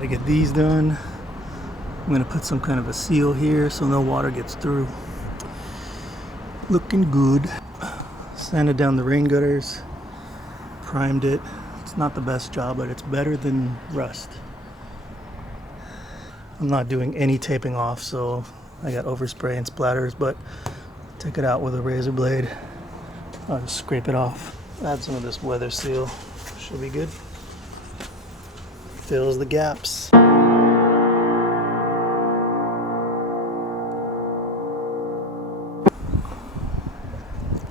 Got to get these done. I'm gonna put some kind of a seal here so no water gets through. Looking good. Sanded down the rain gutters, primed it. It's not the best job, but it's better than rust. I'm not doing any taping off, so I got overspray and splatters, but take it out with a razor blade. I'll just scrape it off. Add some of this weather seal. Should be good. Fills the gaps.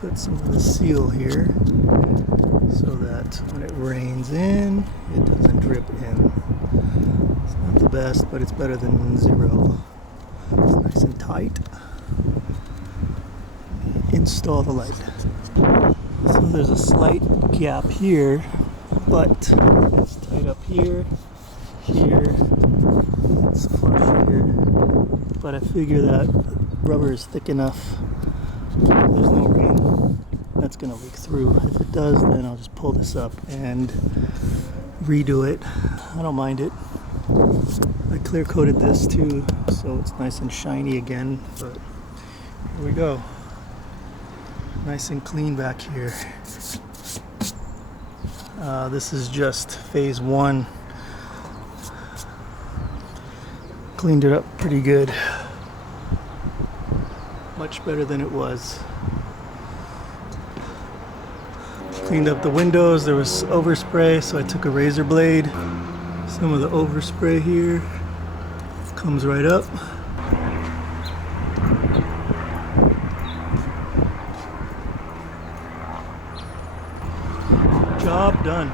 Put some of the seal here so that when it rains in, it doesn't drip in. It's not the best, but it's better than zero. It's nice and tight. Install the light. So there's a slight gap here, but it's tight up here, here, it's flush here. But I figure that rubber is thick enough. There's no rain that's gonna leak through. If it does, then I'll just pull this up and redo it. I don't mind it. I clear coated this too, so it's nice and shiny again, but here we go. Nice and clean back here. This is just phase one. Cleaned it up pretty good. Much better than it was. Cleaned up the windows. There was overspray, so I took a razor blade. Some of the overspray here comes right up. Job done.